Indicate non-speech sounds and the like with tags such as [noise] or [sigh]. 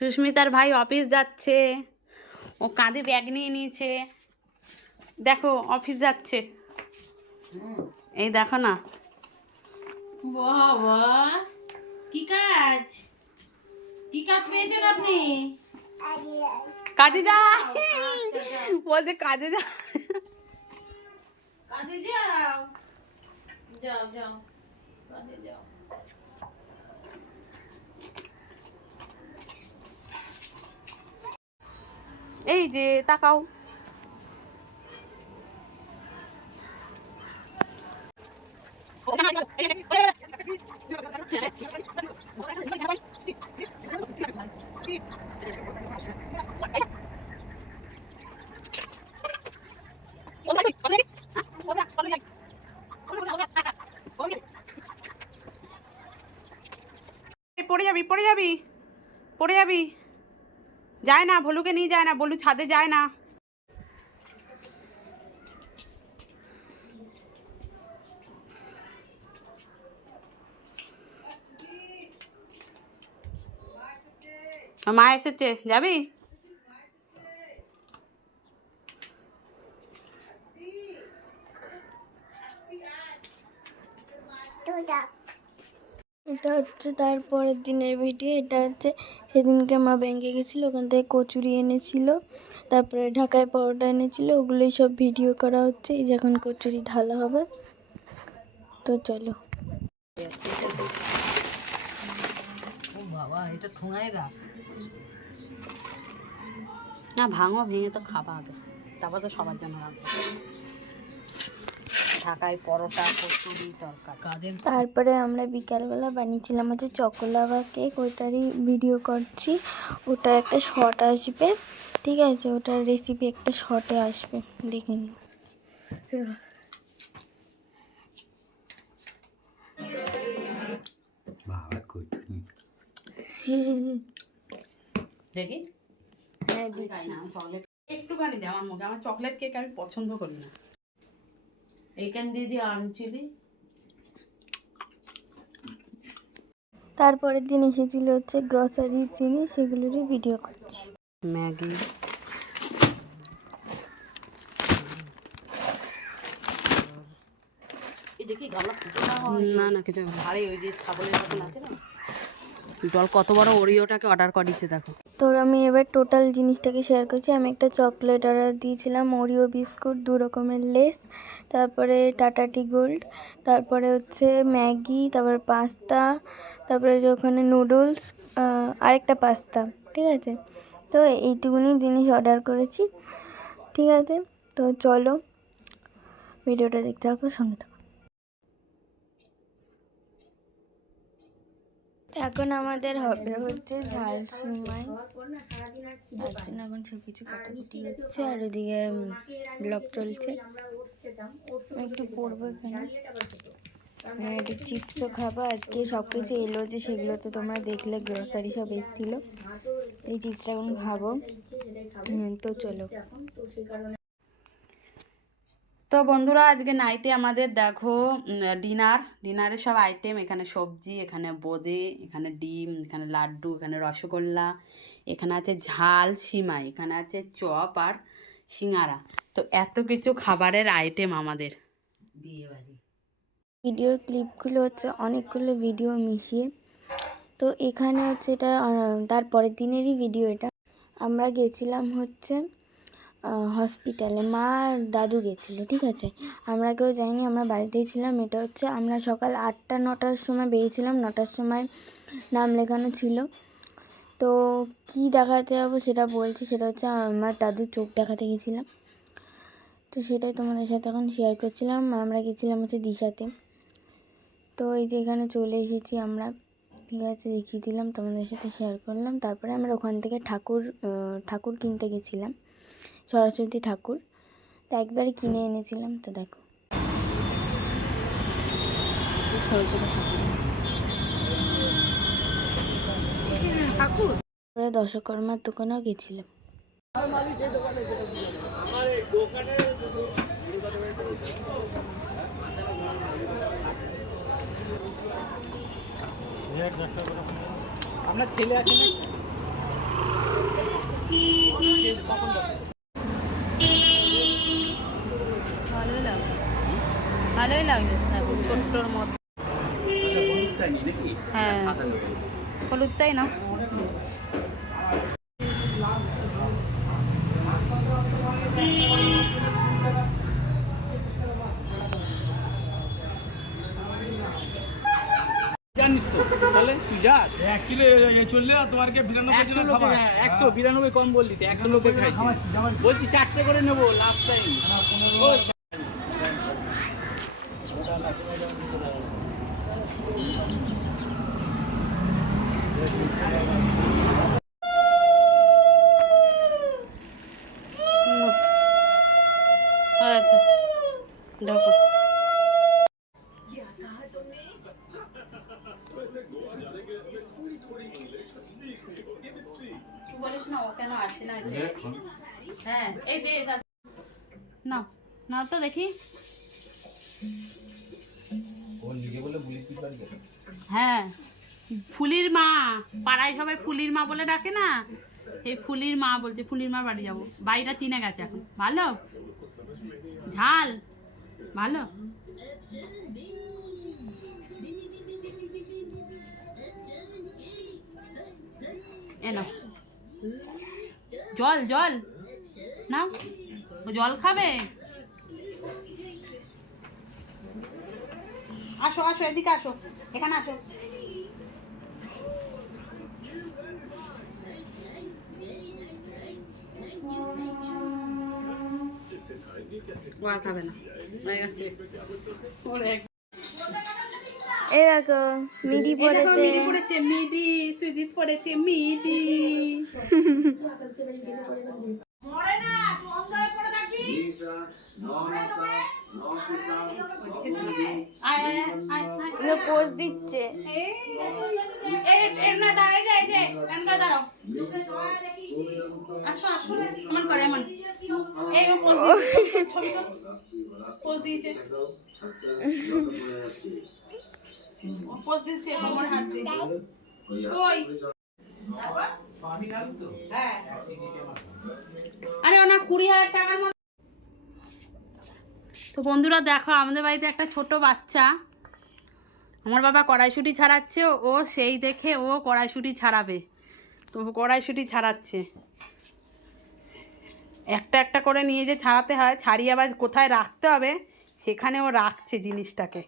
সুস্মিতার ভাই অফিস যাচ্ছে। ও কাঁধে ব্যাগ নিয়ে নিয়েছে। দেখো অফিস যাচ্ছে। এই দেখো না। বাবা কি কাজ? কি কাজ পেয়েছেন আপনি? কাজে যা। বলছে কাজে যা। কাজে যাও। যাও যাও। কাজে যাও। এই যে তাকাও। পড়ে যাবি পড়ে যাবি পড়ে যাবি। যায় না ভলুকে নিয়ে যায় না বলু ছাদে যায় না মা এসেছে যাবি হচ্ছে তারপরের দিনের ভিডিও এটা হচ্ছে সেদিনকে মা ব্যাংকে গেছিল ওখান থেকে কচুরি এনেছিল তারপরে ঢাকায় পরোটা এনেছিল ওগুলোই সব ভিডিও করা হচ্ছে এই যে এখন কচুরি ঢালা হবে তো চলো। না ভাঙো ভেঙে তো খাবা হবে তারপর তো সবার জন্য রাখব। ঢাকায় পরোটা কচুরি তরকারি। তারপরে আমরা বিকালবেলা বানিয়েছিলাম হচ্ছে চকোলাভা কেক ওইটারই ভিডিও করছি। ওটার একটা শর্ট আসবে ঠিক আছে? ওটার রেসিপি একটা শর্টে আসবে দেখে নিন দেখি। হ্যাঁ দিচ্ছি। একটুখানি দে আমার মুখে। আমার চকলেট কেক আমি পছন্দ করি না। এইখান আনছিলি? তারপরের দিন এসেছিল হচ্ছে গ্রসারি চিনি সেগুলোরই ভিডিও করছি। ম্যাগি। না না কিছু আরে ওই যে সাবলের মতন আছে না? জল কত বড় ওরিওটাকে অর্ডার করিয়েছে দেখো। তো আমি এবার টোটাল জিনিসটাকে শেয়ার করছি। আমি একটা চকলেট অর্ডার দিয়েছিলাম ওরিও বিস্কুট দু রকমের লেস তারপরে টাটা টি গোল্ড তারপরে হচ্ছে ম্যাগি তারপরে পাস্তা তারপরে যে ওখানে নুডলস আরেকটা পাস্তা ঠিক আছে? তো এইটুকুনি জিনিস অর্ডার করেছি, ঠিক আছে? তো চলো, ভিডিওটা দেখতে থাকো, সঙ্গে থাকো। এখন আমাদের হবে হচ্ছে ঝাল সিমাই। তার এখন সব কিছু কাটাকুটি হচ্ছে আর ওদিকে ব্লগ চলছে। একটু পড়ব এখানে। হ্যাঁ, একটু চিপসও খাব। আজকে সব কিছু এলো যে সেগুলো তো তোমরা দেখলে গ্রসারি সব এসেছিল। এই চিপসটা এখন খাব। তো চলো। তো বন্ধুরা, আজকে নাইটে আমাদের দেখো ডিনার ডিনারের সব আইটেম এখানে সবজি, এখানে বোঁদে, এখানে ডিম, এখানে লাড্ডু, এখানে রসগোল্লা, এখানে আছে ঝাল, সিমাই, এখানে আছে চপ আর সিঙ্গারা। তো এত কিছু খাবারের আইটেম আমাদের। ভিডিওর ক্লিপগুলো হচ্ছে অনেকগুলো ভিডিও মিশিয়ে। তো এখানে হচ্ছে এটা তার পরের দিনেরই ভিডিও এটা। আমরা গেছিলাম হচ্ছে হসপিটালে মা আর দাদু গেছিল, ঠিক আছে? আমরা কেউ যাইনি, আমরা বাড়িতেই ছিলাম। এটা হচ্ছে আমরা সকাল আটটা, নটার সময় বেরিয়েছিলাম। নটার সময় নাম লেখানো ছিল। তো কি দেখাতে যাব সেটা বলছি, সেটা হচ্ছে আমার দাদুর চোখ দেখাতে গেছিলাম। তো সেটাই তোমাদের সাথে এখন শেয়ার করছিলাম। আমরা গেছিলাম হচ্ছে দিশাতে। তো এই যে এখানে চলে এসেছি আমরা। ঠিক আছে, দেখিয়ে দিলাম, তোমাদের সাথে শেয়ার করলাম। তারপরে আমরা ওখান থেকে ঠাকুর ঠাকুর কিনতে গেছিলাম। সরস্বতী ঠাকুর। তো একবারে কিনে এনেছিলাম, তো দেখো। তারপরে দশকর্মার দোকানেও গেছিলাম। আপনার ছেলে আছে না ভালোই লাগছে ছোট্টর মধ্যে হ্যাঁ। হলুদটাই না একশো হ্যাঁ, একশো বিরানব্বই কম বললি তো একশো লোকে খাইছি বলছি চারটে করে নেব লাস্ট টাইম আচ্ছা ঢোকো না না তো দেখি হ্যাঁ ফুলির মা, পাড়ায় সবাই ফুলির মা বলে ডাকে না? এই ফুলির মা বলছে, ফুলির মা বাড়ি যাব। বাড়িটা চিনে গেছে এখন। ভালো? ঝাল? ভালো? এনো জল জল। নাও। জল খাবে? আসো আসো, এদিকে আসো। এখানে আসো। আর খাবে না হয়ে গেছে ওর এক- এই দেখো মিডি পড়েছে মিডি মিডি সুজিত মিডি। [laughs] [laughs] এর না করে আসো আসো এমন করে এমন এই ও পোজ দিয়ে কই আরে ওনা কুড়ি হাজার টাকার মতো তো বন্ধুরা দেখো, আমাদের বাড়িতে একটা ছোট বাচ্চা। আমার বাবা কড়াইশুটি ছাড়াচ্ছে, ও সেই দেখে ও কড়াইশুটি ছাড়াবে। তো কড়াইশুটি ছাড়াচ্ছে। একটা একটা করে নিয়ে যে ছাড়াতে হয়, ছাড়িয়ে আবার কোথায় রাখতে হবে, সেখানে ও রাখছে জিনিসটাকে।